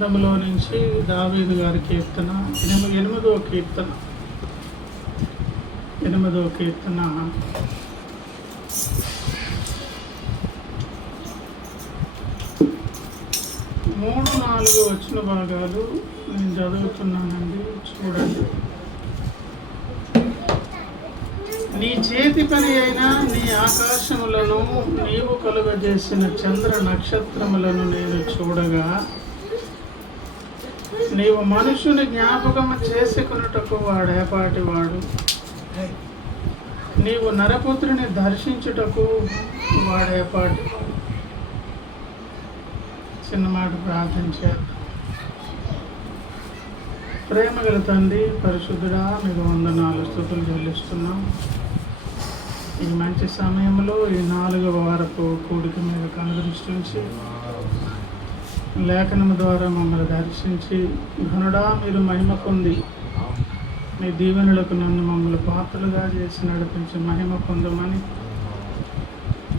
గ్రంథంలో నుంచి దావీదు గారి కీర్తన 8వ కీర్తన 3-4 వచ్చిన భాగాలు నేను చదువుతున్నానండి, చూడండి. నీ చేతి పని అయినా నీ ఆకాశములను నీవు కలుగజేసిన చంద్ర నక్షత్రములను నేను చూడగా, నీవు మనుషుని జ్ఞాపకము చేసుకున్నటకు వాడేపాటి వాడు, నీవు నరపుత్రుని దర్శించుటకు వాడేపాటి. చిన్న మాట ప్రార్థన చేద్దాం. ప్రేమగల తండ్రి, పరిశుద్ధుడా, మీకు వందనాలు, స్తుతులు చెల్లిస్తున్నాం. ఈ మంచి సమయంలో ఈ 4వ వారపు కూడిక మీద కనుదృష్టించి లేఖనము ద్వారా మమ్మల్ని దర్శించి, ఘనుడా మీరు మహిమ పొంది మీ దీవెనలకు నన్ను మమ్మల్ని పాత్రలుగా చేసి నడిపించి మహిమ పొందమని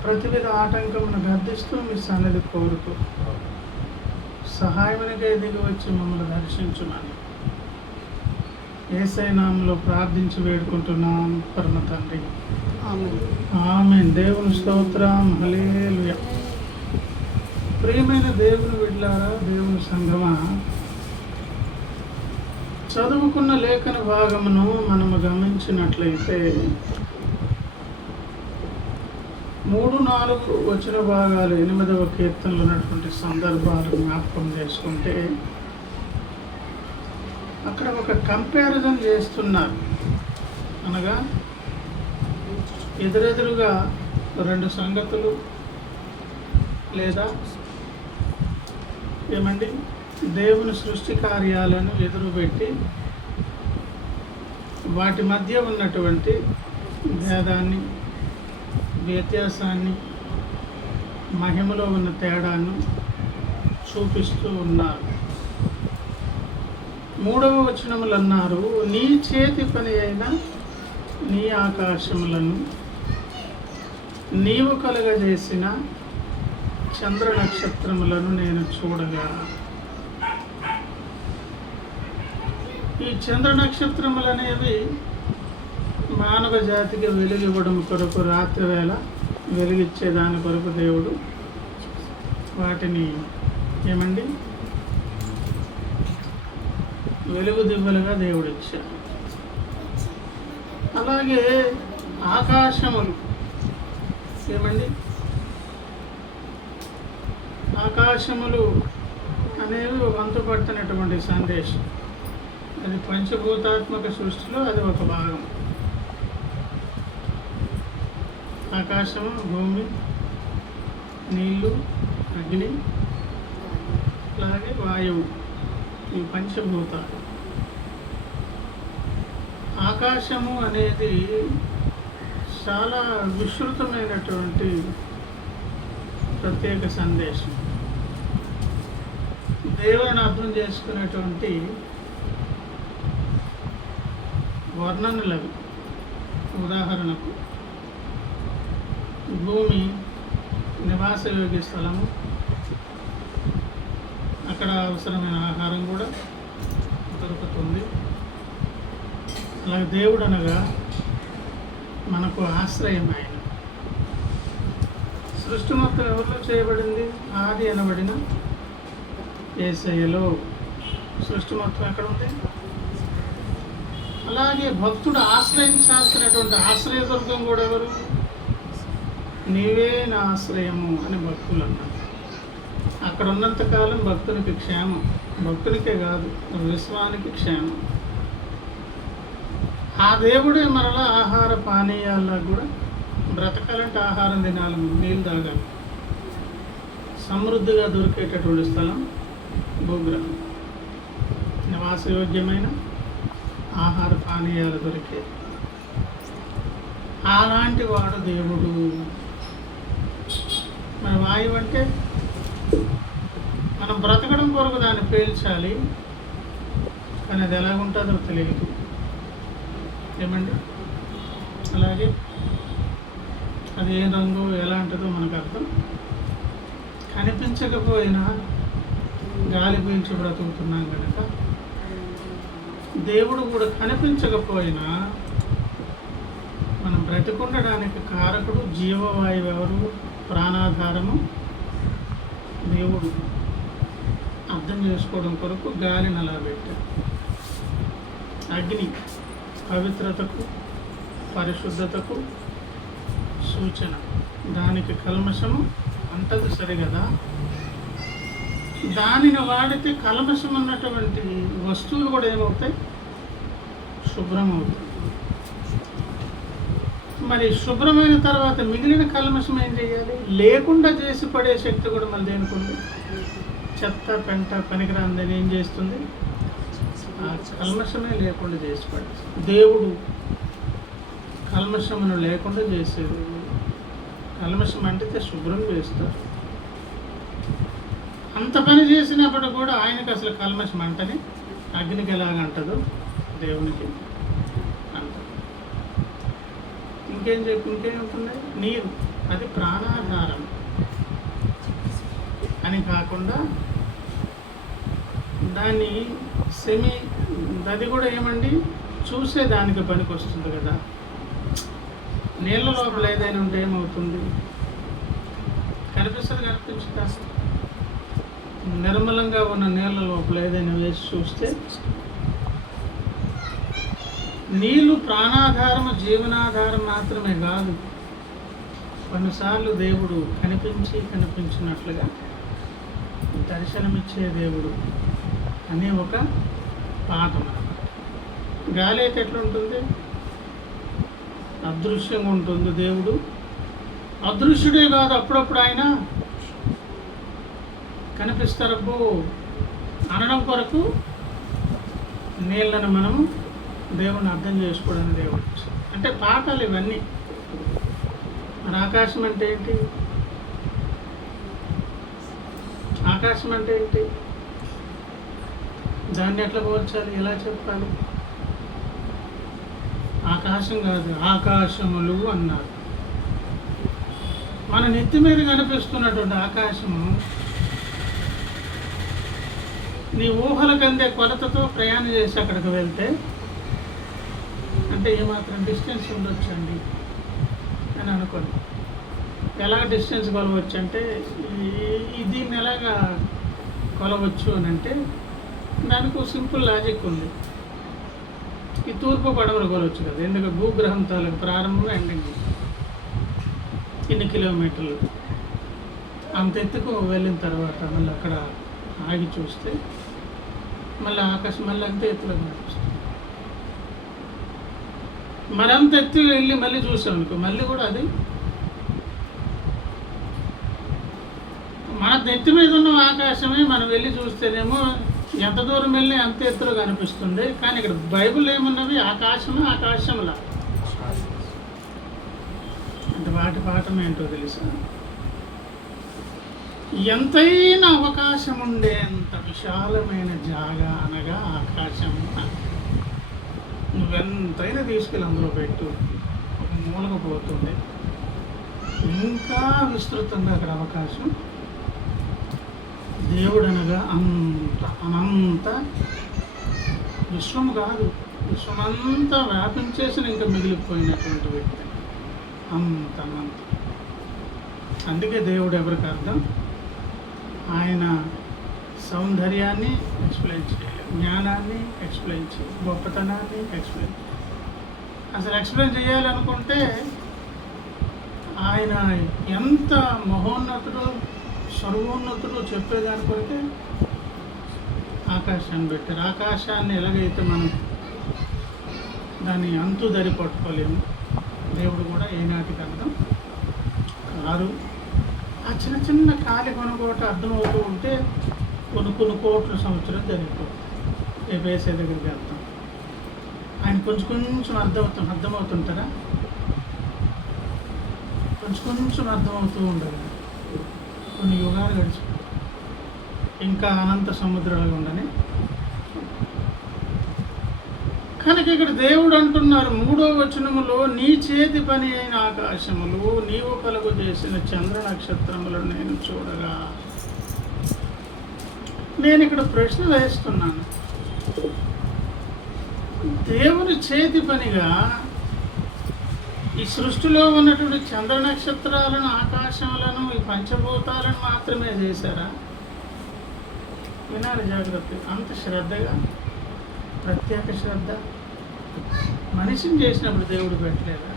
ప్రతివిధ ఆటంకమును గద్దిస్తూ మీ సన్నిధి కోరుతూ సహాయమునికే దిగి వచ్చి మమ్మల్ని దర్శించుమని యేసయ్య నామములో ప్రార్థించి వేడుకుంటున్నాం పరమ తండ్రి, ఆమేన్. దేవుని స్తోత్రం, హల్లెలూయా. ప్రియమైన దేవుని బిడ్డలారా, దేవుని సంగమా, చదువుకున్న లేఖన భాగమును మనము గమనించినట్లయితే 3-4 వచ్చిన భాగాలు 8వ కీర్తనలో ఉన్నటువంటి సందర్భాలు జ్ఞాపకం చేసుకుంటే అక్కడ ఒక కంపారిజన్ చేస్తున్నారు. అనగా ఎదురెదురుగా 2 సంగతులు లేదా దేవుని సృష్టి కార్యాలను ఎదురుపెట్టి వాటి మధ్య ఉన్నటువంటి భేదాన్ని, వ్యత్యాసాన్ని, మహిమలో ఉన్న తేడాను చూపిస్తూ ఉన్నారు. 3వ వచనములు అన్నారు, నీ చేతి పని అయిన నీ ఆకాశములను నీవు కలుగజేసిన చంద్ర నక్షత్రములను నేను చూడగా. ఈ చంద్ర నక్షత్రములు అనేవి మానవ జాతికి వెలుగివ్వడం కొరకు, రాత్రి వేళ వెలుగిచ్చేదాని కొరకు దేవుడు వాటిని వెలుగు దివ్వలుగా దేవుడు ఇచ్చాడు. అలాగే ఆకాశములు ఆకాశములు అనేవి వంతుపడుతున్నటువంటి సందేశం. అది పంచభూతాత్మక సృష్టిలో అది ఒక భాగం. ఆకాశము, భూమి, నీళ్ళు, అగ్ని, అలాగే వాయువు, ఈ పంచభూతాలు. ఆకాశము అనేది చాలా విస్తృతమైనటువంటి ప్రత్యేక సందేశం. దేవుని అర్థం చేసుకునేటువంటి వర్ణనలవి. ఉదాహరణకు భూమి నివాసయోగ్య స్థలము, అక్కడ అవసరమైన ఆహారం కూడా దొరుకుతుంది. అలాగే దేవుడు అనగా మనకు ఆశ్రయం. ఆయన సృష్టి మొత్తం ఎవరిలో చేయబడింది? ఆది అనబడిన యేసయ్యలో సృష్టి మొత్తం ఎక్కడ ఉంది? అలాగే భక్తుడు ఆశ్రయించాల్సినటువంటి ఆశ్రయదుర్గం కూడా ఎవరు? నీవే నా ఆశ్రయము అని భక్తులు అన్నారు. అక్కడ ఉన్నంతకాలం భక్తునికి క్షేమం. భక్తునికే కాదు, విశ్వానికి క్షేమం. ఆ దేవుడే మరలా ఆహార పానీయాల్లో కూడా బ్రతకాలంటే ఆహారం తినాలి, నీళ్ళు తాగాలి. సమృద్ధిగా దొరికేటటువంటి స్థలం భూగ్రహం. నివాసయోగ్యమైన ఆహార పానీయాలు దొరికే అలాంటి వాడు దేవుడు. మన వాయువు అంటే మనం బ్రతకడం కొరకు దాన్ని పీల్చాలి, కానీ అది ఎలాగుంటుందో తెలియదు. అలాగే అది ఏ రంగు ఎలాంటిదో మనకు అర్థం కనిపించకపోయినా గాలి పీల్చి బ్రతుకుతున్నాం కనుక దేవుడు కూడా కనిపించకపోయినా మనం బ్రతికుండడానికి కారకుడు జీవవాయువు ఎవరు? ప్రాణాధారము దేవుడు. అర్థం చేసుకోవడం కొరకు గాలిని అలా పెట్టారు. అగ్ని పవిత్రతకు పరిశుద్ధతకు సూచన. దానికి కల్మషము అంటది సరిగదా. దానిని వాడితే కల్మషం ఉన్నటువంటి వస్తువులు కూడా ఏమవుతాయి? శుభ్రం అవుతాయి. మరి శుభ్రమైన తర్వాత మిగిలిన కల్మషం ఏం చేయాలి? లేకుండా చేసి పడే శక్తి కూడా మళ్ళీ దేనికి ఉంది? చెత్త పెంట పనికిరాందని ఏం చేస్తుంది? ఆ కల్మషమే లేకుండా చేసి పడేస్తుంది. దేవుడు కల్మషమును లేకుండా చేసేది. కల్మషం అంటితే శుభ్రం చేస్తారు. అంత పని చేసినప్పుడు కూడా ఆయనకు అసలు కల్మషం అంటని అగ్నికి ఎలాగంటదో దేవునికి అంటది. ఇంకేముంటుంది? నీరు, అది ప్రాణాధారం అని కాకుండా దాన్ని అది కూడా ఏమండి చూసేదానికి పనికి వస్తుంది కదా. నీళ్ళ లోపల ఏదైనా ఉంటే ఏమవుతుంది? కనిపించదా? నిర్మలంగా ఉన్న నీళ్ళ లోపల ఏదైనా వేసి చూస్తే నీళ్ళు ప్రాణాధారము జీవనాధారం మాత్రమే కాదు, కొన్నిసార్లు దేవుడు కనిపించినట్లుగా దర్శనమిచ్చే దేవుడు అనే ఒక పాఠం అన్నమాట. గాలి అయితే ఎట్లుంటుంది? అదృశ్యంగా ఉంటుంది. దేవుడు అదృశ్యుడే కాదు, అప్పుడప్పుడు ఆయన కనిపిస్తారబ్బో అనడం కొరకు నీళ్ళను మనము దేవుని అర్థం చేసుకోవడానికి దేవుడు అంటే పాఠాలు ఇవన్నీ. మరి ఆకాశం అంటే ఏంటి? ఆకాశం అంటే ఏంటి? దాన్ని ఎట్లా పోల్చాలి? ఎలా చెప్పాలి? ఆకాశం కాదు, ఆకాశములు అన్నారు. మన నెత్తి మీద కనిపిస్తున్నటువంటి ఆకాశము నీ ఊహలకు అందే కొలతతో ప్రయాణం చేసి అక్కడికి వెళ్తే అంటే ఏమాత్రం డిస్టెన్స్ ఉండొచ్చండి అని అనుకోండి. ఎలా డిస్టెన్స్ కొలవచ్చు అంటే దీన్ని ఎలాగా కొలవచ్చు అని అంటే దానికి సింపుల్ లాజిక్ ఉంది. ఈ తూర్పు పడమలు కొలవచ్చు కదా, ఎందుకంటే భూగ్రహం తాలూకు ప్రారంభం ఎండింగ్ ఇన్ని కిలోమీటర్లు. అంత ఎత్తుకు వెళ్ళిన తర్వాత మళ్ళీ అక్కడ ఆగి చూస్తే మళ్ళీ ఆకాశం మళ్ళీ అంతే ఎత్తులో కనిపిస్తుంది. మరంత ఎత్తు వెళ్ళి మళ్ళీ చూసామనుకో మళ్ళీ కూడా అది మన నెత్తి మీద ఉన్న ఆకాశమే మనం వెళ్ళి చూస్తేనేమో ఎంత దూరం వెళ్ళి అంత ఎత్తులో కనిపిస్తుంది. కానీ ఇక్కడ బైబిల్ ఏమున్నవి? ఆకాశంలా. అంటే వాటి పాఠం ఏంటో తెలుసా? ఎంతైనా అవకాశం ఉండేంత విశాలమైన జాగా అనగా ఆకాశం. నువ్వెంతైనా తీసుకెళ్ళి అందులో పెట్టు, ఒక మూలక పోతుండే ఇంకా విస్తృతంగా అక్కడ అవకాశం. దేవుడు అనగా అనంత విశ్వం కాదు, విశ్వమంతా వ్యాపించేసిన ఇంకా మిగిలిపోయినటువంటి వ్యక్తి అంత. అందుకే దేవుడు ఎవరికి అర్థం? ఆయన సౌందర్యాన్ని ఎక్స్ప్లెయిన్ చేయలేదు, జ్ఞానాన్ని ఎక్స్ప్లెయిన్ చేయలేదు, గొప్పతనాన్ని ఎక్స్ప్లెయిన్ అసలు ఎక్స్ప్లెయిన్ చేయాలనుకుంటే ఆయన ఎంత మహోన్నతుడు సర్వోన్నతుడు చెప్పేదానికొస్తే ఆకాశాన్ని పెట్టారు. ఆకాశాన్ని ఎలాగైతే మనం దాన్ని అంతు దరి పట్టుకోలేము, దేవుడు కూడా ఏనాటికి అర్థం కారు. ఆ చిన్న కాలి కొనుక్కోవటం అర్థమవుతూ ఉంటే కొన్ని కోట్ల సంవత్సరం జరిగిపోతుంది. రేపు వేసే దగ్గరికి వెళ్తాం, ఆయన కొంచెం అర్థమవుతుంటారా? కొంచెం అర్థమవుతూ ఉండదు. కొన్ని యుగాలు గడిచిపోతాయి, ఇంకా అనంత సముద్రాలు ఉండని. కనుక ఇక్కడ దేవుడు అంటున్నారు 3వ వచనములో, నీ చేతి పని అయిన ఆకాశములు, నీవు కలుగు చేసిన చంద్ర నక్షత్రములను నేను చూడగా. నేను ఇక్కడ ప్రశ్న వేస్తున్నాను. దేవుని చేతి పనిగా ఈ సృష్టిలో ఉన్నటువంటి చంద్ర నక్షత్రాలను, ఆకాశములను, ఈ పంచభూతాలను మాత్రమే చేశారా? వినాలి జాగ్రత్త. అంత శ్రద్ధగా, ప్రత్యేక శ్రద్ధ మనిషిని చేసినప్పుడు దేవుడు పెట్టలేదా?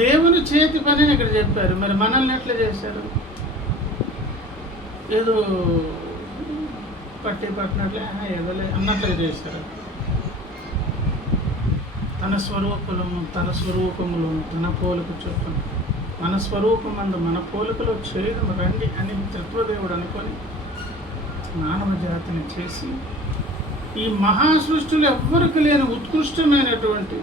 దేవుని చేతి పనిని ఇక్కడ చెప్పారు. మరి మనల్ని ఎట్లా చేశారు? ఏదో పట్టినట్లే ఎదలే అన్నట్లే చేశారు. తన స్వరూపములను తన పోలిక చొప్పున, మన స్వరూపమందు మన పోలికలో చేయుదము రండి అని త్రిత్వదేవుడు అనుకొని మానవ జాతిని చేసి ఈ మహాసృష్టిలో ఎవ్వరికి లేని ఉత్కృష్టమైనటువంటి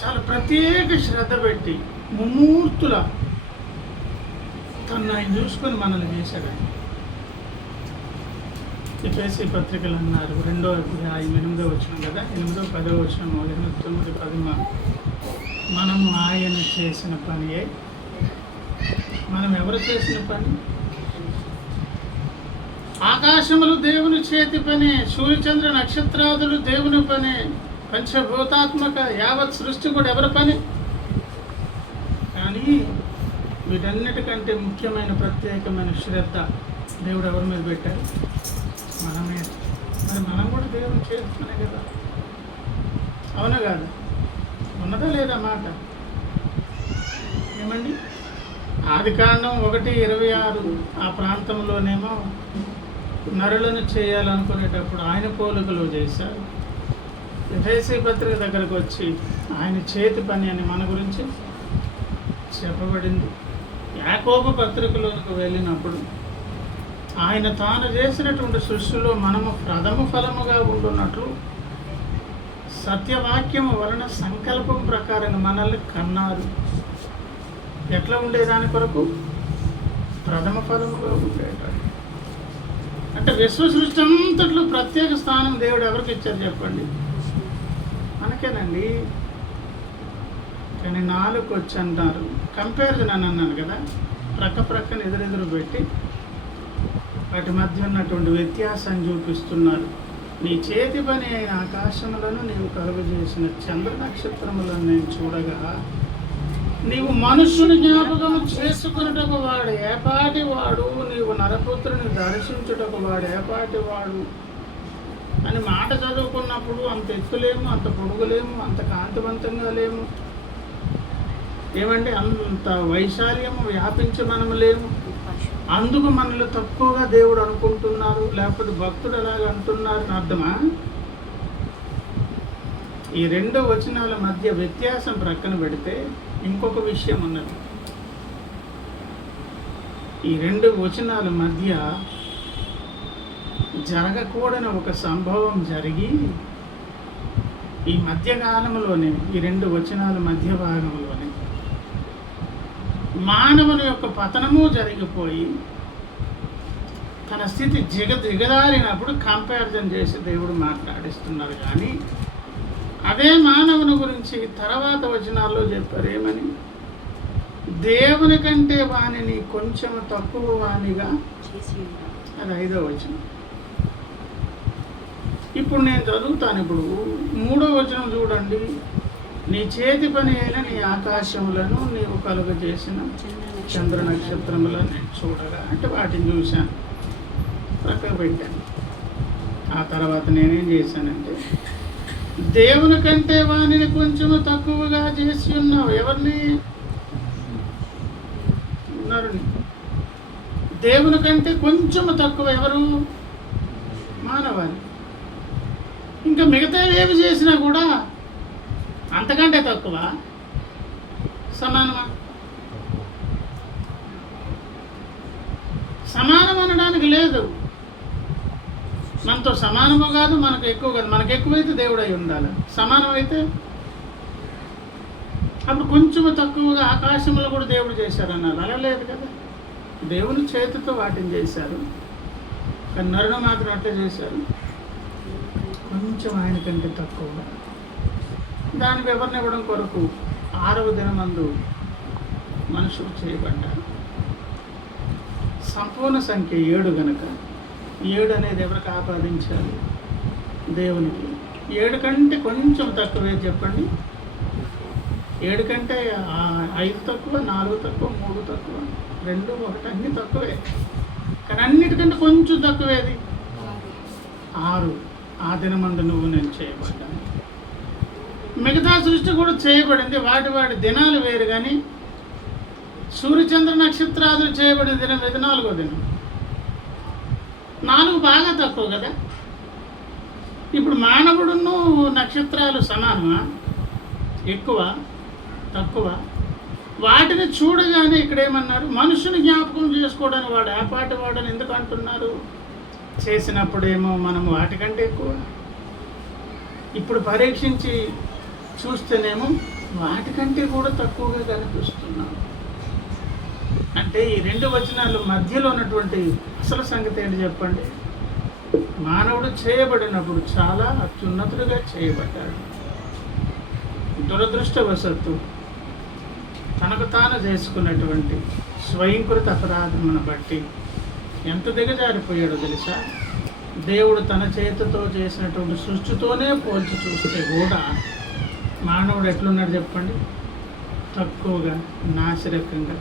చాలా ప్రత్యేక శ్రద్ధ పెట్టి ముమ్మూర్తుల తను ఆయన చూసుకొని మనల్ని చేశాడు. ఎఫెసీ పత్రికలు అన్నారు 2వ అధ్యాయం 8వ వచనం కదా, 8, 10వ వచనం, 9, 10 మనము ఆయన చేసిన పనియే. మనం ఎవరు చేసిన పని? ఆకాశములు దేవుని చేతి పని, సూర్యచంద్ర నక్షత్రాదులు దేవుని పని, పంచభూతాత్మక యావత్ సృష్టి కూడా ఎవరి పని? కానీ వీటన్నిటికంటే ముఖ్యమైన ప్రత్యేకమైన శ్రద్ధ దేవుడు ఎవరి మీద పెట్టారు? మనమే. మరి మనం కూడా దేవుని చేస్తున్నానే కదా, అవునా కాదు? ఉన్నదా లేదా మాట? ఏమండి? ఆదికాండం 1:26 ఆ ప్రాంతంలోనేమో నరులను చేయాలనుకునేటప్పుడు ఆయన పోలికలు చేశారు. ఎఫెసీ పత్రిక దగ్గరకు వచ్చి ఆయన చేతి పని అని మన గురించి చెప్పబడింది. యాకోబు పత్రికలోకి వెళ్ళినప్పుడు ఆయన తాను చేసినటువంటి సృష్టిలో మనము ప్రథమ ఫలముగా ఉంటున్నట్లు సత్యవాక్యము వలన సంకల్పం ప్రకారంగా మనల్ని కన్నారు. ఎట్లా ఉండేదాని కొరకు? ప్రథమ ఫలముగా ఉండేటాడు. అంటే విశ్వ సృష్టి అంతట్లో ప్రత్యేక స్థానం దేవుడు ఎవరికి ఇచ్చారు చెప్పండి? మనకేనండి. కానీ 4 వచ్చి అంటారు, కంపారిజన్ అని అన్నాను కదా, ప్రక్కన ఎదురెదురు పెట్టి వాటి మధ్య ఉన్నటువంటి వ్యత్యాసాన్ని చూపిస్తున్నారు. నీ చేతి పని అయిన ఆకాశములను నీవు కలుగజేసిన చంద్ర నక్షత్రములను నేను చూడగా నీవు మనుష్యుని జ్ఞాపకం చేసుకున్నటకు వాడు ఏపాటి వాడు, నీవు నరపుత్రుని దర్శించుటకు వాడు ఏపాటి వాడు అని మాట చదువుకున్నప్పుడు అంత ఎత్తులేము, అంత పొడుగులేము, అంత కాంతివంతంగా లేము. ఏమంటే అంత వైశాల్యము వ్యాపించి మనము లేము. అందుకు మనలో తక్కువగా దేవుడు అనుకుంటున్నారు, లేకపోతే భక్తుడు అలాగ అంటున్నారు అని అర్థమా? ఈ 2 వచనాల మధ్య వ్యత్యాసం ప్రక్కన పెడితే ఇంకొక విషయం ఉన్నది. ఈ 2 వచనాల మధ్య జరగకూడని ఒక సంభవం జరిగి ఈ మధ్యకాలంలోనే, ఈ 2 వచనాల మధ్య భాగంలోనే మానవుని యొక్క పతనము జరిగిపోయి తన స్థితి దిగదారినప్పుడు కంపారిజన్ చేసి దేవుడు మాట్లాడిస్తున్నారు. కానీ అదే మానవుని గురించి తర్వాత వచనాల్లో చెప్పారు. ఏమని? దేవుని కంటే వానిని కొంచెం తక్కువ వానిగా. అది 5వ వచనం. ఇప్పుడు నేను చదువుతాను. ఇప్పుడు 3వ వచనం చూడండి. నీ చేతి పని అయిన నీ ఆకాశములను నీవు కలుగజేసిన చంద్ర నక్షత్రములను నేను చూడగా, అంటే వాటిని చూశాను, ప్రక్కన పెట్టాను. ఆ తర్వాత నేనేం చేశానంటే, దేవుని కంటే వానిని కొంచెం తక్కువగా చేసి ఉన్నావు. ఎవరిని? నరుని. దేవుని కంటే కొంచెం తక్కువ ఎవరు? మానవాళి. ఇంకా మిగతా ఏమి చేసినా కూడా అంతకంటే తక్కువ, సమానమా? సమానం అనడానికి లేదు. మనతో సమానము కాదు, మనకు ఎక్కువ కాదు. మనకు ఎక్కువైతే దేవుడు అయి ఉండాలి. సమానం అయితే అప్పుడు కొంచెం తక్కువగా ఆకాశంలో కూడా దేవుడు చేశారన్నారు. అలా లేదు కదా. దేవుని చేతితో వాటిని చేశారు, కానీ నరుడు మాత్రం అట్లా చేశారు, కొంచెం ఆయన కంటే తక్కువగా. దాని వివరణ ఇవ్వడం కొరకు 6వ దినమందు మనుషులు చేయబడ్డారు. సంపూర్ణ సంఖ్య 7 గనక 7 అనేది ఎవరికి ఆపాదించాలి? దేవునికి. 7 కంటే కొంచెం తక్కువే చెప్పండి. 7 కంటే 5 తక్కువ, 4 తక్కువ, 3 తక్కువ, 2, 1 అన్నీ తక్కువే. కానీ అన్నిటికంటే కొంచెం తక్కువేది 6. ఆ దినమందు నువ్వు నేను చేయబడ్డాను. మిగతా సృష్టి కూడా చేయబడింది, వాటి దినాలు వేరు. కానీ సూర్యచంద్ర నక్షత్రాదులు చేయబడిన దినం ఇది 4వ దినం. 4 బాగా తక్కువ కదా. ఇప్పుడు మానవుడును నక్షత్రాలు సమానమా? ఎక్కువ తక్కువ? వాటిని చూడగానే ఇక్కడేమన్నారు? మనుషుని జ్ఞాపకం చేసుకోవడానికి వాడు ఏపాటి వాడని ఎందుకు అంటున్నారు? చేసినప్పుడేమో మనం వాటికంటే ఎక్కువ, ఇప్పుడు పరీక్షించి చూస్తేనేమో వాటికంటే కూడా తక్కువగా కనిపిస్తున్నాం. అంటే ఈ 2 వచనాలు మధ్యలో ఉన్నటువంటి అసలు సంగతి ఏంటి చెప్పండి? మానవుడు చేయబడినప్పుడు చాలా అత్యున్నతుడుగా చేయబడ్డాడు. దురదృష్టవశత్తు తనకు తాను చేసుకున్నటువంటి స్వయంకృత అపరాధమును బట్టి ఎంత దిగజారిపోయాడో తెలుసా? దేవుడు తన చేతితో చేసినటువంటి సృష్టితోనే పోల్చి చూస్తే కూడా మానవుడు ఎట్లున్నాడు చెప్పండి? తక్కువగా, నాసిరకంగా,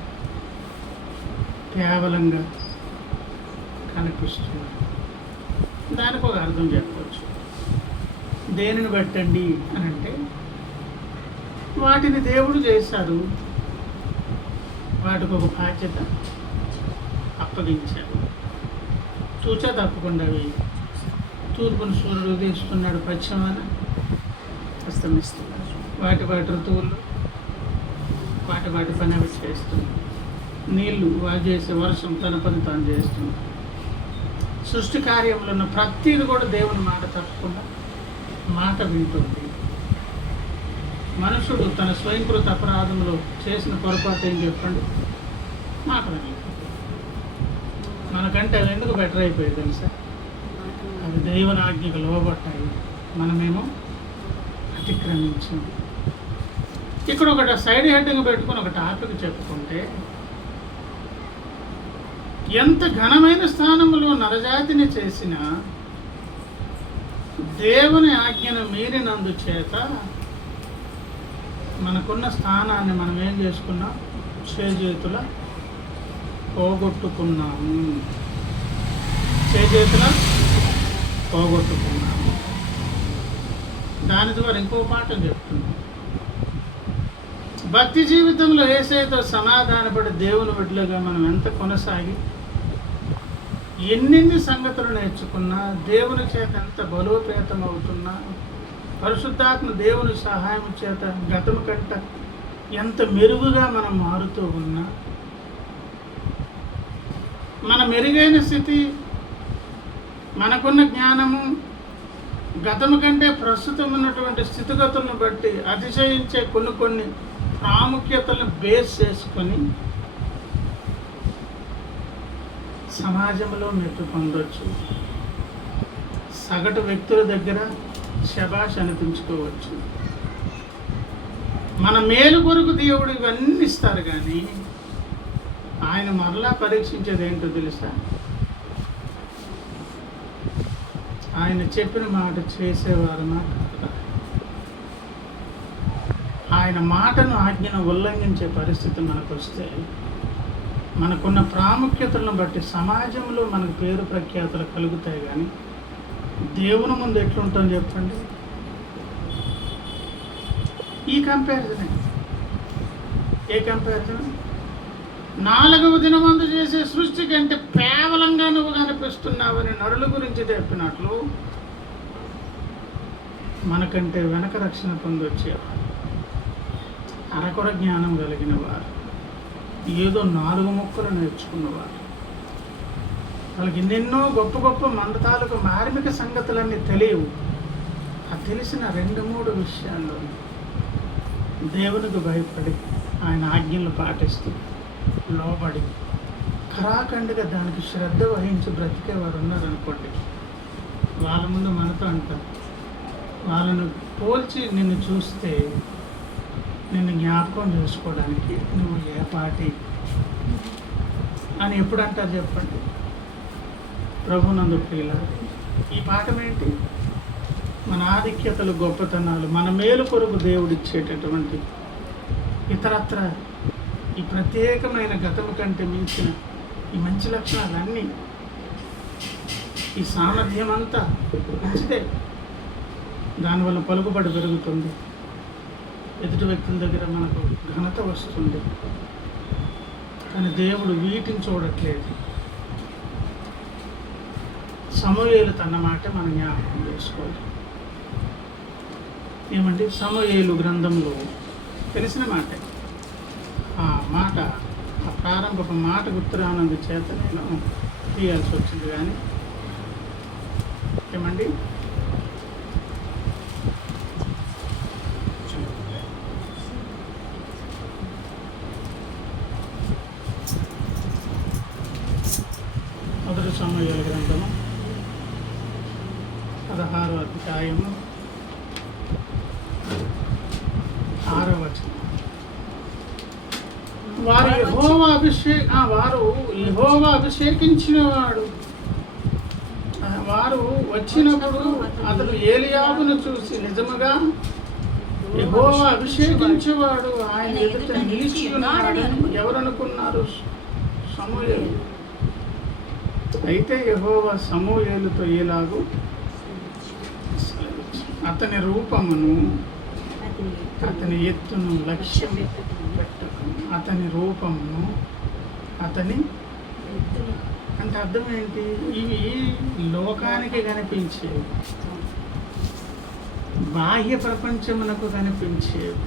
కేవలంగా కనిపిస్తున్నాడు. దానికి ఒక అర్థం చెప్పవచ్చు. దేనిని బట్టండి అని అంటే, వాటిని దేవుడు చేశారు, వాటికి ఒక బాధ్యత అప్పగించారు. చూచా తప్పకుండా అవి తూర్పును సూర్యుడు ఉదయిస్తున్నాడు, పశ్చిమాన అస్తమిస్తున్నాడు. వాటి ఋతువుల్లో వాటి పని అవి చేస్తుంది. నీళ్లు చేసే వర్షం తన పని తాను చేస్తుంది. సృష్టి కార్యంలో ఉన్న ప్రతిది కూడా దేవుని మాట తప్పకుండా మాట వింటుంది. మనుషుడు తన స్వయంకృత అపరాధంలో చేసిన పొరపాటు ఏం చెప్పండి? మాట వినలేదు. మనకంటే అవి ఎందుకు బెటర్ అయిపోయాయి తెలుసా? అవి దేవుని ఆజ్ఞకు లోబట్టాయి, మనమేమో అతిక్రమించాం. ఇక్కడ ఒకటి సైడ్ హెడ్డింగ్ పెట్టుకుని ఒక టాపిక్ చెప్పుకుంటే, ఎంత ఘనమైన స్థానంలో నరజాతిని చేసిన దేవుని ఆజ్ఞను మీరినందు చేత మనకున్న స్థానాన్ని మనం ఏం చేసుకున్నాం? చేజేతుల పోగొట్టుకున్నాము. చేజేతుల పోగొట్టుకున్నాము. దాని ద్వారా ఇంకో పాఠం చెప్తున్నాం. భక్తి జీవితంలో యేసయ్యతో సమాధానపడి దేవుని బిడ్డలుగా మనం ఎంత కొనసాగి ఎన్నెన్ని సంగతులు నేర్చుకున్నా, దేవుని చేత ఎంత బలోపేతం అవుతున్నా, పరిశుద్ధాత్మ దేవుని సహాయం చేత గతము కంట ఎంత మెరుగుగా మనం మారుతూ ఉన్నా, మన మెరుగైన స్థితి, మనకున్న జ్ఞానము గతము కంటే ప్రస్తుతం ఉన్నటువంటి స్థితిగతులను బట్టి అతిశయించే కొన్ని ప్రాముఖ్యతలను బేస్ చేసుకొని సమాజంలో మెట్టు పొందవచ్చు. సగటు వ్యక్తుల దగ్గర శబాష్ అనిపించుకోవచ్చు. మన మేలు కొరకు దేవుడు ఇవన్నీ ఇస్తారు, కానీ ఆయన మరలా పరీక్షించేది ఏంటో తెలుసా? ఆయన చెప్పిన మాట చేసేవారు మాట. ఆయన మాటను ఆజ్ఞను ఉల్లంఘించే పరిస్థితి మనకు వస్తే, మనకున్న ప్రాముఖ్యతలను బట్టి సమాజంలో మనకు పేరు ప్రఖ్యాతులు కలుగుతాయి. కానీ దేవుని ముందు ఎట్లుంటాం చెప్పండి? ఈ కంపారిజన్. ఏ కంపారిజన్? 4వ దినమందు చేసే సృష్టి కంటే కేవలంగా నువ్వు కనిపిస్తున్నావని నరుల గురించి చెప్పినట్లు, మనకంటే వెనక రక్షణ పొందొచ్చేవారు, అరకొర జ్ఞానం కలిగిన వారు, ఏదో 4 ముక్కలు నేర్చుకున్నవారు, వాళ్ళకి ఎన్నెన్నో గొప్ప మందతాలకు మార్మిక సంగతులన్నీ తెలియవు. ఆ తెలిసిన 2-3 విషయాల్లో దేవునికి భయపడి ఆయన ఆజ్ఞలు పాటిస్తూ లోబడి ఖరాఖండిగా దానికి శ్రద్ధ వహించి బ్రతికేవారు ఉన్నారనుకోండి, వాళ్ళ ముందు మనతో అంటారు, వాళ్ళను పోల్చి నిన్ను చూస్తే నిన్ను జ్ఞాపకం చేసుకోవడానికి నువ్వు ఏ పాటి అని ఎప్పుడు అంటారు చెప్పండి? ప్రభునందు ప్రియులారా, ఈ పాఠం ఏంటి? మన ఆధిక్యతలు, గొప్పతనాలు, మన మేలు కొరకు దేవుడిచ్చేటటువంటి ఇతరత్ర ఈ ప్రత్యేకమైన గతము కంటే మించిన ఈ మంచి లక్షణాలన్నీ, ఈ సామర్థ్యం అంతా మంచిదే. దానివల్ల పలుకుబడి పెరుగుతుంది, ఎదుటి వ్యక్తుల దగ్గర మనకు ఘనత వస్తుంది. కానీ దేవుడు వీటిని చూడట్లేదు. సమూయేలు తన మాట మనం జ్ఞాపకం చేసుకోవాలి. ఏమండి? సమూయేలు గ్రంథంలో తెలిసిన మాట, ఆ మాట, ఆ ప్రారంభపు మాట గుర్తురానందు చేత నేను తీయాల్సి వచ్చింది. కానీ ఏమండి, మొదటి సమూయేలు గ్రంథము 16వ అధ్యాయము 6వ వచనం. వారు యెహోవా అభిషేకించినవాడు. వారు వచ్చినప్పుడు అతడు ఏలీయాబును చూసి, నిజముగా యెహోవా అభిషేకించేవాడు ఆయన ఎదుట నిలిచి ఉన్నాడు ఎవరనుకున్నారు? సమూయేలు. అయితే యెహోవా సమూయేలుతో ఇలాగు, అతని రూపమును, అతని ఎత్తును లక్ష్యం పెట్టకు. అతని రూపమును, అతని అంటే అర్థం ఏంటి? ఇవి లోకానికి కనిపించేవి, బాహ్య ప్రపంచమునకు కనిపించేవి.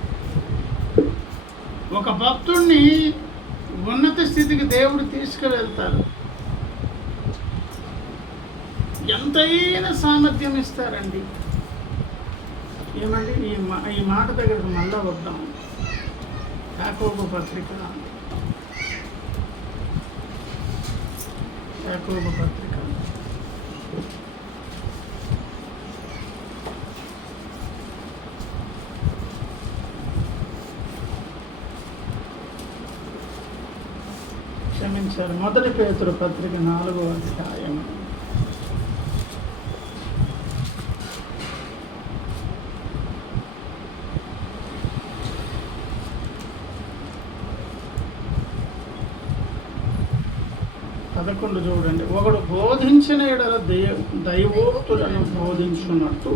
ఒక భక్తుడిని ఉన్నత స్థితికి దేవుడు తీసుకువెళ్తారు. ఎంతైనా సామర్థ్యం ఇస్తారండి. ఏమండి, ఈ మాట దగ్గరకు మళ్ళా వద్దాం. యాకోబు పత్రిక 1 పేతురు పత్రిక 4వ అధ్యాయం 11 చూడండి. ఒకడు బోధించిన ఎడల దైవోక్తులను బోధించున్నట్టు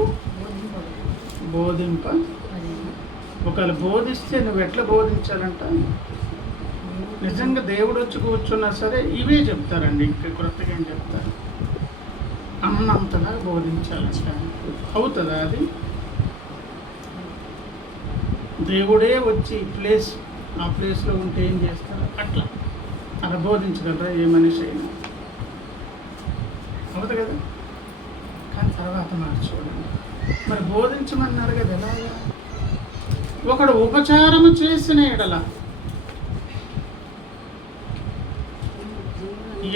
బోధింప. ఒకవేళ బోధిస్తే నువ్వు ఎట్లా బోధించాలంట? నిజంగా దేవుడు వచ్చి కూర్చున్నా సరే ఇవే చెప్తారండి, ఇంకా కొత్తగా ఏం చెప్తారు? అన్నంతగా బోధించాలంట. అవుతుందా అది? దేవుడే వచ్చి ఆ ప్లేస్లో ఉంటే ఏం చేస్తారు? అలా బోధించగలరా ఏ మనిషి అయినా? అవుతుంది కదా. కానీ తర్వాత చూడండి, మరి బోధించమన్నారు కదా, ఎలాగా? ఒకడు ఉపచారము చేసిన ఎడల,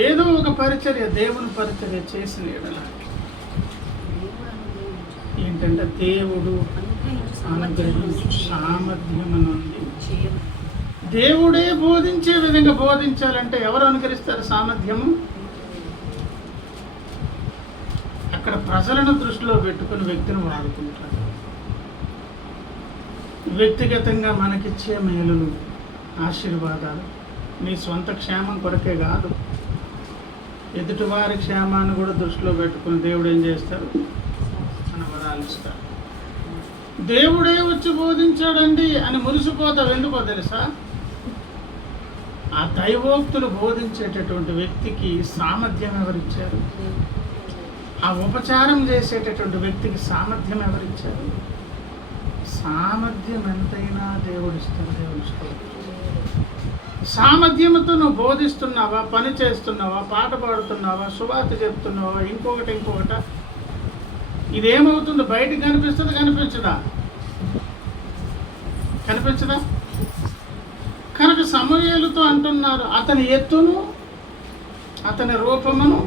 ఏదో ఒక పరిచర్య, దేవుని పరిచర్య చేసిన ఎడల ఏంటంటే దేవుడు అనుగ్రహించు సామర్థ్యము నుండి. దేవుడే బోధించే విధంగా బోధించాలంటే ఎవరు అనుకరిస్తారు సామర్థ్యము? అక్కడ ప్రజలను దృష్టిలో పెట్టుకుని వ్యక్తిని వాడుకుంటారు. వ్యక్తిగతంగా మనకిచ్చే మేలులు, ఆశీర్వాదాలు నీ సొంత క్షేమం కొరకే కాదు, ఎదుటివారి క్షేమాన్ని కూడా దృష్టిలో పెట్టుకుని దేవుడు ఏం చేస్తారు? మన వరాలు ఇస్తారు. దేవుడే వచ్చి బోధించాడండి అని మురిసిపోతావు. ఎందుకో తెలుసా? ఆ దైవోక్తులు బోధించేటటువంటి వ్యక్తికి సామర్థ్యం ఎవరిచ్చారు? ఆ ఉపచారం చేసేటటువంటి వ్యక్తికి సామర్థ్యం ఎవరిచ్చారు? సామర్థ్యం ఎంతైనా దేవుడిస్తారు. సామర్థ్యంతో నువ్వు బోధిస్తున్నావా, పని చేస్తున్నావా, పాట పాడుతున్నావా, సువార్త చెప్తున్నావా, ఇంకొకట ఇదేమవుతుంది? బయటకు కనిపిస్తుంది, కనిపించదా? కనుక సమూయేలుతో అంటున్నారు, అతని ఎత్తును, అతని రూపమును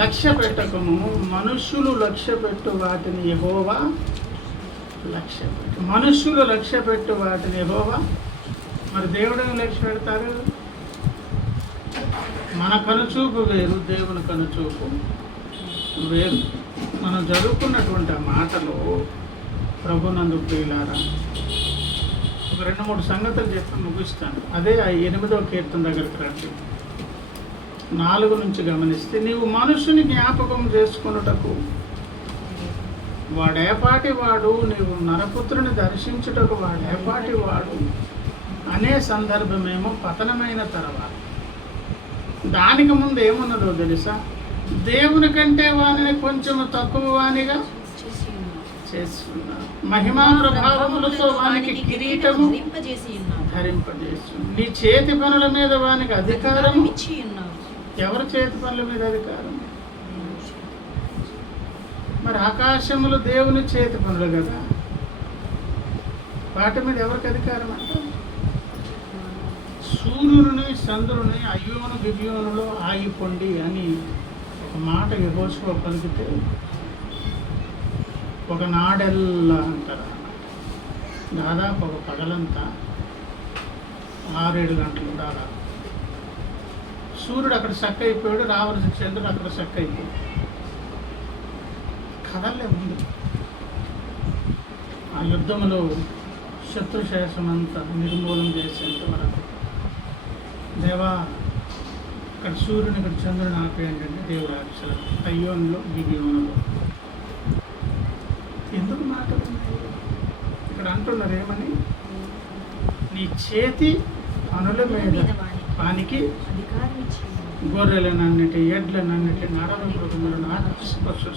లక్ష్య పెట్టకము. మనుష్యులు లక్ష్య పెట్టు వాటిని యెహోవా లక్ష్య పెట్టు. మనుష్యులు లక్ష్య పెట్టు వాటిని యెహోవా. మరి దేవుడిని లక్ష్య పెడతారు. మన కనుచూపు వేరు, దేవుని కనుచూపు వేరు. మనం చదువుకున్నటువంటి ఆ మాటలు ప్రభునందు ప్రియులారా, ఒక 2-3 సంగతులు చెప్పి ముగిస్తాను. అదే ఆ 8వ కీర్తన దగ్గరికి రండి. 4 నుంచి గమనిస్తే, నీవు మనుషుని జ్ఞాపకం చేసుకొనుటకు వాడేపాటి వాడు, నీవు నరపుత్రుని దర్శించుటకు వాడేపాటి వాడు అనే సందర్భమేమో పతనమైన తర్వాత. దానికి ముందు ఏమున్నదో తెలుసా? దేవుని కంటే వానిని కొంచెం తక్కువ వానిగా చేస్తున్నారు, మహిమా ప్రభావములతో వానికి కిరీటము ధరింపజేస్తు, నీ చేతి పనుల మీద వానికి అధికారం ఇచ్చి ఉన్నావు. ఎవరి చేతి పనుల మీద అధికారం? మరి ఆకాశములు దేవుని చేతి పనులు కదా, వాటి మీద ఎవరికి అధికారం అంటే? సూర్యుని చంద్రుని అయ్యోను గిబియోనులో ఆగిపోండి అని ఒక మాట యెహోషువ పలికితే ఒక నాడెల్లా అంటారు అన్నమాట. దాదాపు ఒక పగలంతా 6-7 గంటలు దాదాపు. సూర్యుడు అక్కడ సెక్ అయిపోయాడు, రావలసిన చంద్రుడు అక్కడ సెక్ అయిపోయాడు. కదలే ముందు. ఆ యుద్ధంలో శత్రుశేషం అంతా నిర్మూలన చేసేంత వరకు, దేవా ఇక్కడ సూర్యుని ఇక్కడ చంద్రుని ఆపేయండి అంటే దేవుడు ఆశలు అయ్యోన్లో గిబియోనులో. ఎందుకు మాటలు ఇక్కడ అంటున్నారు ఏమని? నీ చేతి పనుల మీద వానికి గొర్రెలనన్నిటి, ఎడ్లనన్నిటి, నడవ మృగములను, ఆకాశ పక్షులు,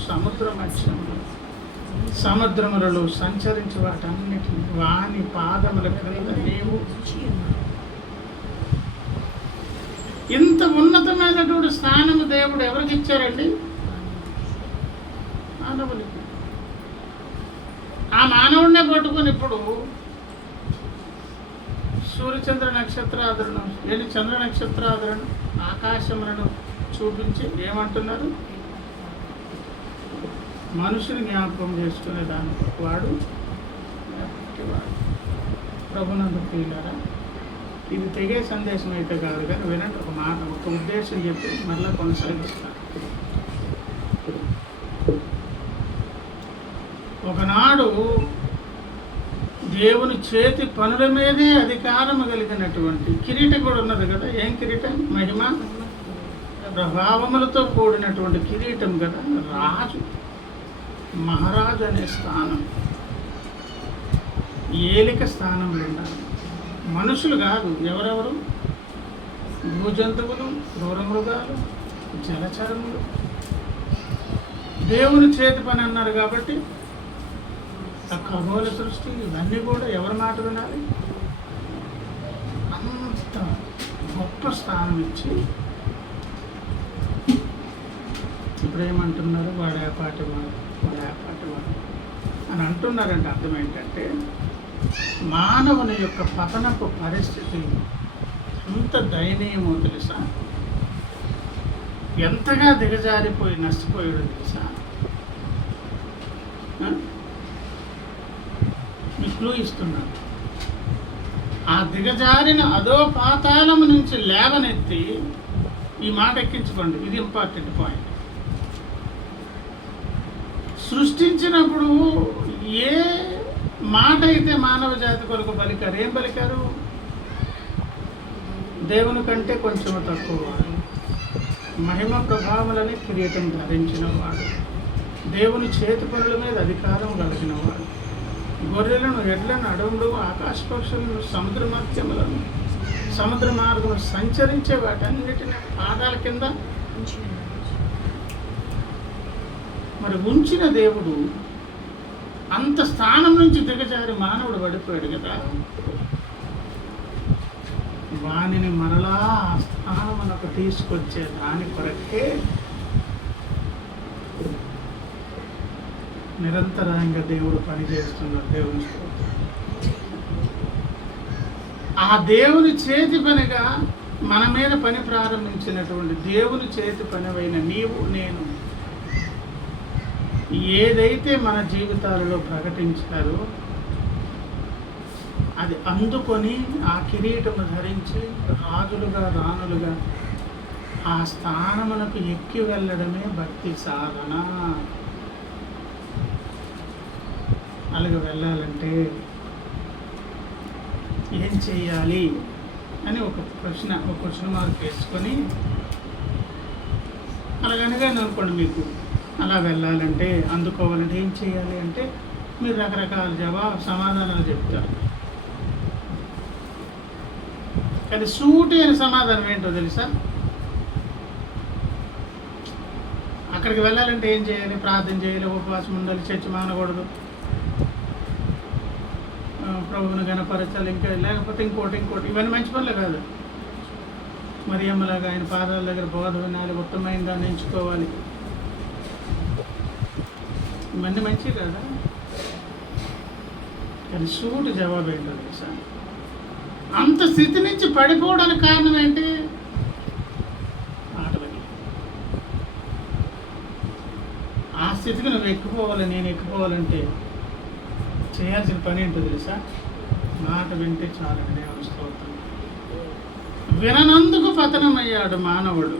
సముద్రములలో సంచరించి వాటన్నిటిని వాని పాదముల క్రింద నీవు. ఇంత ఉన్నతమైనటువంటి స్థానము దేవుడు ఎవరికి ఇచ్చారండి? మానవులకి. ఆ మానవుడినే పట్టుకొని ఇప్పుడు సూర్యచంద్ర నక్షత్రాదులను, చంద్ర నక్షత్రాదులను, ఆకాశములను చూపించి ఏమంటున్నారు? మనుషుని జ్ఞాపకం చేసుకునే దాని వాడు ప్రభునందు ప్రియులారా. ఇది తెగే సందేశం అయితే కాదు, కానీ వినండి ఒక మాట, ఒక ఉద్దేశం చెప్పి మళ్ళీ కొనసాగిస్తాను. ఒకనాడు దేవుని చేతి పనుల మీదే అధికారం కలిగినటువంటి కిరీటం కూడా ఉన్నది కదా. ఏం కిరీటం? మహిమ ప్రభావములతో కూడినటువంటి కిరీటం కదా. రాజు, మహారాజు అనే స్థానం, ఏలిక స్థానంలో ఉన్నారు. మనుషులు కాదు, ఎవరెవరు? భూజంతువులు, క్రూర మృగాలు, జలచరములు. దేవుని చేతి పని అన్నారు కాబట్టి ఆ ఖగోళ సృష్టి ఇవన్నీ కూడా ఎవరి మాట వినాలి? అంత గొప్ప స్థానం ఇచ్చి ఇప్పుడు ఏమంటున్నారు? వాడేపాటి వాడు అని అంటున్నారంటే అర్థం ఏంటంటే, మానవుని యొక్క పతనపు పరిస్థితి ఎంత దయనీయమో తెలుసా? ఎంతగా దిగజారిపోయి నష్టపోయాడో తెలుసా? మీకు క్లూ ఇస్తున్నాను. ఆ దిగజారిన అదో పాతాళము నుంచి లేవనెత్తి, ఈ మాట ఎక్కించుకోండి, ఇది ఇంపార్టెంట్ పాయింట్. సృష్టించినప్పుడు ఏ మాట అయితే మానవ జాతి కొరకు పలికారు? ఏం పలికారు? దేవుని కంటే కొంచెం తక్కువ వాడు, మహిమ ప్రభావాలని కిరీటం ధరించిన వాడు, దేవుని చేతి పనుల మీద అధికారం కలిగిన వాడు, గొర్రెలను, ఎడ్లను, అడవులు, ఆకాశ పక్షులను, సముద్ర మత్స్యములను, సముద్ర మార్గం సంచరించే వాటన్నిటిని పాదాల కింద మరి ఉంచిన దేవుడు అంత స్థానం నుంచి దిగజారి మానవుడు పడిపోయాడు కదా. వానిని మరలా ఆ స్థానమునకు తీసుకొచ్చే దాని కొరకే నిరంతరంగా దేవుడు పనిచేస్తున్నాడు. దేవుని ఆ దేవుని చేతి పనిగా మన మీద పని ప్రారంభించినటువంటి దేవుని చేతి పనివైన నీవు నేను ఏదైతే మన జీవితాలలో ప్రకటించారో అది అందుకొని ఆ కిరీటము ధరించి రాజులుగా, రాణులుగా ఆ స్థానమునకు ఎక్కి వెళ్ళడమే భక్తి సాధన. అలాగే వెళ్ళాలంటే ఏం చేయాలి అని ఒక క్వశ్చన్ మార్క్ వేసుకొని అలాగనగా అనుకోండి, మీకు అలా వెళ్ళాలంటే అందుకోవాలంటే ఏం చేయాలి అంటే మీరు రకరకాల సమాధానాలు చెప్తారు. కానీ సూటి అయిన సమాధానం ఏంటో తెలుసా? అక్కడికి వెళ్ళాలంటే ఏం చేయాలి? ప్రార్థన చేయాలి, ఉపవాసం ఉండాలి, చర్చ మానకూడదు, ప్రభువుని గణపరచాలి, ఇంకా లేకపోతే ఇంకోటి. ఇవన్నీ మంచి పనులే కాదు. మరి అమ్మలాగా ఆయన పాదాల దగ్గర బోధ వినాలి, ఉత్తమమైన దాన్ని ఎంచుకోవాలి, ఇవన్నీ మంచి కదా. కానీ సూటి జవాబు ఏంటో తెలుసా? అంత స్థితి నుంచి పడిపోవడానికి కారణం ఏంటి? ఆటలకి. ఆ స్థితికి నువ్వు ఎక్కిపోవాలి, నేను ఎక్కిపోవాలంటే చేయాల్సిన పని ఏంటో తెలుసా? మాట వింటే చాలండి. దేవుని స్తోత్రం. విననందుకు పతనమయ్యాడు మానవుడు.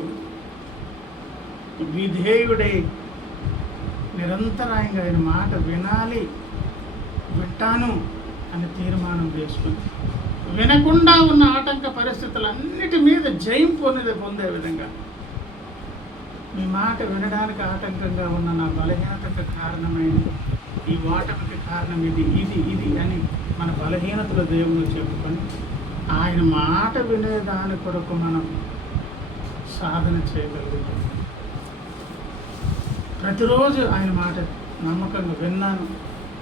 విధేయుడై నిరంతరాయంగా ఆయన మాట వింటాను అని తీర్మానం చేసుకుని వినకుండా ఉన్న ఆటంక పరిస్థితులన్నిటి మీద జయం పొందే విధంగా, మీ మాట వినడానికి ఆటంకంగా ఉన్న నా బలహీనతకు కారణమైన ఈ ఓటమికి కారణం ఇది అని మన బలహీనతలు దేవుడు చెప్పుకొని ఆయన మాట వినేదాని కొరకు మనం సాధన చేయగలుగుతాం. ప్రతిరోజు ఆయన మాట నమ్మకంగా విన్నాను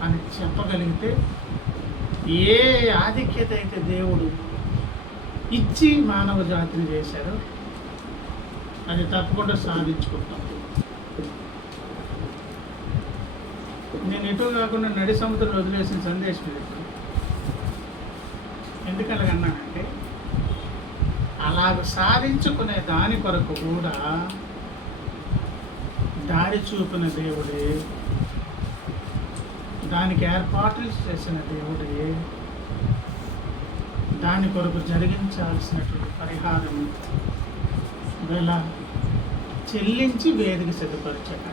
అని చెప్పగలిగితే ఏ ఆధిక్యత అయితే దేవుడు ఇచ్చి మానవ జాతిని చేశారో అది తప్పకుండా సాధించుకుంటాం. నేను ఎటు కాకుండా నడి సముద్రం వదిలేసిన సందేశం ఇది. ఎందుకలాగన్నానంటే అలాగ సాధించుకునే దాని కొరకు కూడా దారి చూపిన దేవుడే, దానికి ఏర్పాట్లు చేసిన దేవుడే, దాని కొరకు జరిగించాల్సినటువంటి పరిహారం వేళ చెల్లించి వేదిక సిద్ధపరిచాడు.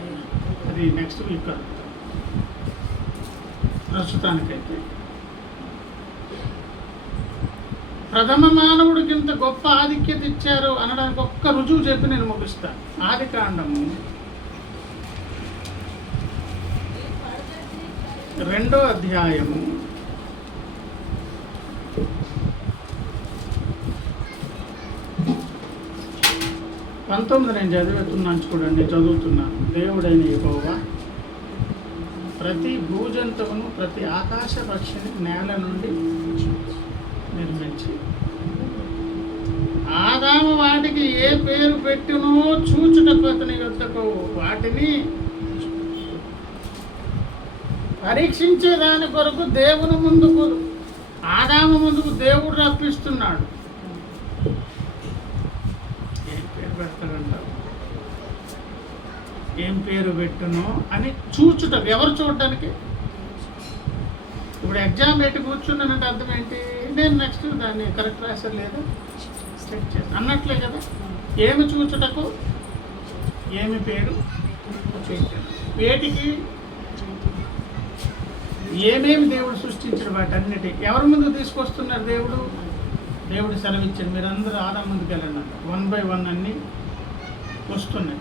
అది నెక్స్ట్ వీక్ కలుగుతాం. ప్రస్తుతానికైతే ప్రథమ మానవుడికి ఇంత గొప్ప ఆధిక్యత ఇచ్చారు అనడానికి ఒక్క రుజువు చెప్పి నేను ముగిస్తాను. ఆదికాండము 2వ అధ్యాయము 19 నేను చదువుతున్నాను. దేవుడైన యెహోవా ప్రతి భూజంతువును ప్రతి ఆకాశ పక్షిని నేల నుండి నిర్మించి ఆదాము వాటికి ఏ పేరు పెట్టునో చూచుటకు అతని యొద్దకు వాటిని పరీక్షించే దాని కొరకు ఆదాము ముందుకు దేవుడు రప్పిస్తున్నాడు. ఏం పేరు పెడతాడంటావు? ఏం పేరు పెట్టునో అని చూచుటకు. ఎవరు చూడడానికి? ఇప్పుడు ఎగ్జామ్ పెట్టి కూర్చున్నానంటే అర్థం ఏంటి? నేను నెక్స్ట్ దాన్ని కరెక్ట్ రాశారు లేదా చెక్ చేస్తాను అన్నట్లే కదా. ఏమి చూచుటకు, ఏమి పేరు వేటికి, ఏమేమి దేవుడు సృష్టించాడు వాటన్నిటి ఎవరి ముందు తీసుకొస్తున్నారు? దేవుడు సెలవిచ్చాడు, మీరందరూ ఆదాము ముందుకు వెళ్ళండి. 1 by 1 అన్నీ వస్తున్నాయి.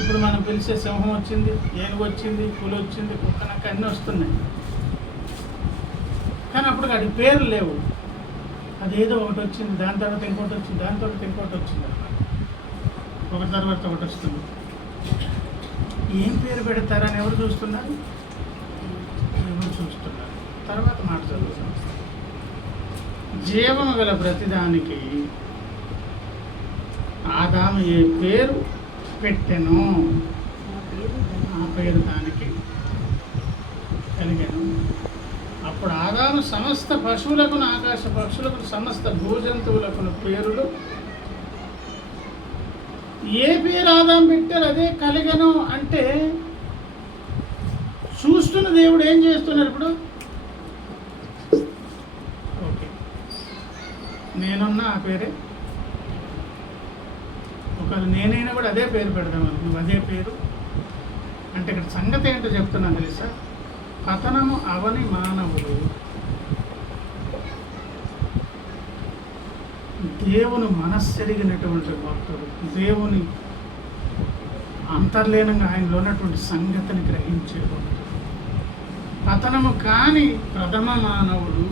ఇప్పుడు మనం పిలిచే సింహం వచ్చింది, ఏనుగు వచ్చింది, పులి వచ్చింది, కుక్కనక్క అన్నీ వస్తున్నాయి. కానీ అప్పుడు వాటి పేర్లు లేవు. అదేదో ఒకటి వచ్చింది, దాని తర్వాత ఇంకోటి వచ్చింది, దాని తర్వాత ఇంకోటి వచ్చింది, ఒకటి తర్వాత ఒకటి వస్తుంది. ఏం పేరు పెడతారని ఎవరు చూస్తున్నారు? చూస్తున్నారు. తర్వాత మాట చదువుతాం. జీవము గల ప్రతిదానికి ఆదాము ఏ పేరు పెట్టెనో ఆ పేరు దానికి కలిగాను. అప్పుడు ఆదాము సమస్త పశువులకు, ఆకాశ పక్షులకు, సమస్త భూజంతువులకు పేరులు ఏ పేరు ఆదాము పెట్టారు అదే కలిగను. అంటే చూస్తున్న దేవుడు ఏం చేస్తున్నారు? ఇప్పుడు ఓకే, నేనున్నా ఆ పేరే ఒకవేళ నేనైనా కూడా అదే పేరు పెడదామని, నువ్వు అదే పేరు అంటే ఇక్కడ సంగతి ఏంటో చెప్తున్నాను తెలుసా? పతనము అవని మానవులు దేవుని మనస్సెరిగినటువంటి భక్తుడు, దేవుని అంతర్లీనంగా ఆయనలో ఉన్నటువంటి సంగతిని గ్రహించేవాడు. పతనము కాని ప్రథమ మానవుడు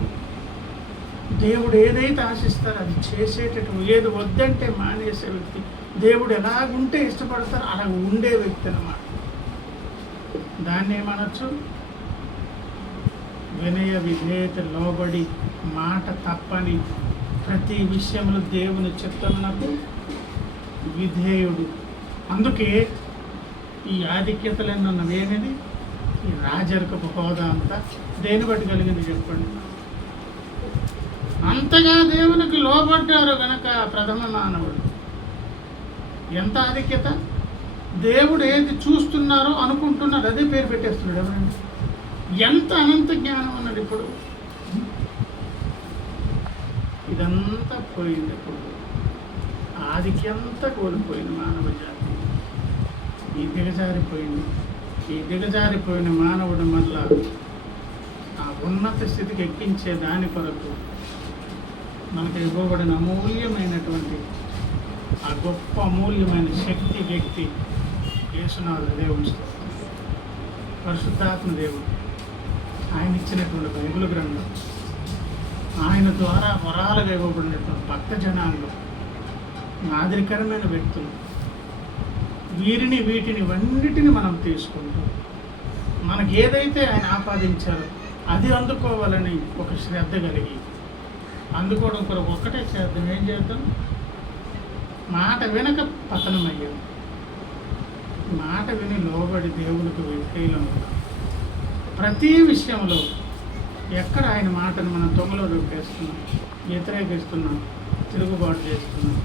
దేవుడు ఏదైతే ఆశిస్తారో అది చేసేటటువంటి, ఏది వద్దంటే మానేసే వ్యక్తి, దేవుడు ఎలాగుంటే ఇష్టపడతారో అలా ఉండే వ్యక్తి అన్నమాట. దాన్ని ఏమనొచ్చు? వినయ విధేయత లోబడి మాట తప్పని ప్రతి విషయంలో దేవుని చిత్తమునకు విధేయుడు. అందుకే ఈ ఆధిక్యతలన్నవేనిది, ఈ రాజరికపు హోదా అంతా దేని బట్టి కలిగింది చెప్పండి? అంతగా దేవునికి లోబడ్డారు గనక ప్రథమ మానవుడు. ఎంత ఆధిక్యత! దేవుడు ఏది చూస్తున్నారో అనుకుంటున్నాడు అదే పేరు పెట్టేస్తున్నాడు. ఎవరండి? ఎంత అనంత జ్ఞానం అన్నాడు. ఇప్పుడు ఇదంతా పోయింది. ఇప్పుడు ఆధిక్యంతా కోల్పోయింది మానవ జాతి. ఈ దిగజారిపోయింది. ఈ దిగజారిపోయిన మానవుడు మళ్ళా ఆ ఉన్నత స్థితికి ఎక్కించే దాని కొరకు మనకు ఇవ్వబడిన అమూల్యమైనటువంటి ఆ గొప్ప అమూల్యమైన శక్తి వ్యక్తి యేసునాథుడు, దేవుని పరిశుద్ధాత్మ దేవుడు. ఆయన ఇచ్చినటువంటి బైబిల్ గ్రంథం, ఆయన ద్వారా వరాలుగా ఇవ్వబడినటువంటి భక్త జనాంగం, నాదికరమైన వ్యక్తులు, వీటిని అన్నిటిని మనం తీసుకుంటాం. మనకి ఏదైతే ఆయన ఆపాదించారో అది అందుకోవాలని ఒక శ్రద్ధ కలిగి అందుకోవడం కొరకు ఒక్కటే చేద్దాం. ఏం చేద్దాం? మాట వినక పతనమయ్యాం. మాట విని లోబడి దేవునికి విధేయులం. ప్రతి విషయంలో ఎక్కడ ఆయన మాటను మనం తొంగలో దొరికేస్తున్నాం, వ్యతిరేకిస్తున్నాం, తిరుగుబాటు చేస్తున్నాం.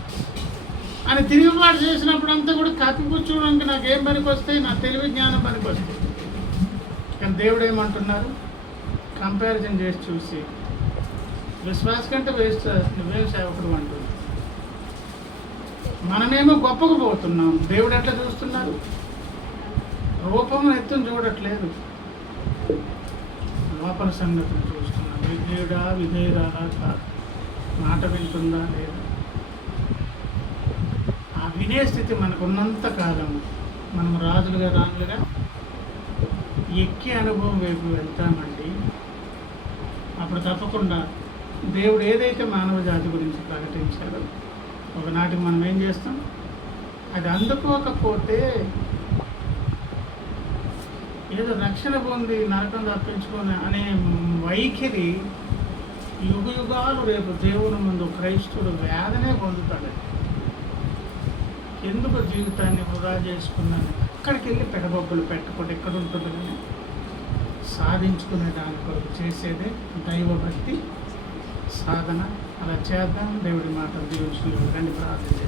అని తిరుగుబాటు చేసినప్పుడంతా కూడా కప్పిపుచ్చుకోవడానికి నాకేం పనికి వస్తాయి? నా తెలివి జ్ఞానం పనికి వస్తాయి. కానీ దేవుడు ఏమంటున్నారు? కంపారిజన్ చేసి చూసి విశ్వాస కంటే వేస్ట్, నువ్వేం సేవకుడు అంటుంది. మనమేమో గొప్పకు పోతున్నాం. దేవుడు ఎట్లా చూస్తున్నారు? రూపము ఎత్తును చూడట్లేదు, లోపల సంగతిని చూస్తున్నాం. విధేయుడా విధేయురాలా కాదు, మాట వింటుందా లేదా? ఆ వినే స్థితి మనకు ఉన్నంత కాలం మనం రాజులుగా రాజులుగా ఎక్కి అనుభవం వైపు వెళ్తామండి. అప్పుడు తప్పకుండా దేవుడు ఏదైతే మానవ జాతి గురించి ప్రకటించారో ఒకనాటికి మనం ఏం చేస్తాం? అది అందుకోకపోతే ఏదో రక్షణ పొంది నరకం తప్పించుకొని అనే వైఖరి యుగాలు రేపు దేవుని ముందు క్రైస్తవుడు వేదనే పొందుతాడు. ఎందుకు జీవితాన్ని వృధా చేసుకున్నాను? అక్కడికి వెళ్ళి పెడబొబ్బలు పెట్టకుండా ఎక్కడ ఉంటుంది కానీ సాధించుకునే దాని కొరకు చేసేదే దైవభక్తి సాధన. అలా చేద్దాం. దేవుడి మాటలు దీవించుకుని రండి, ప్రార్థన చేద్దాం.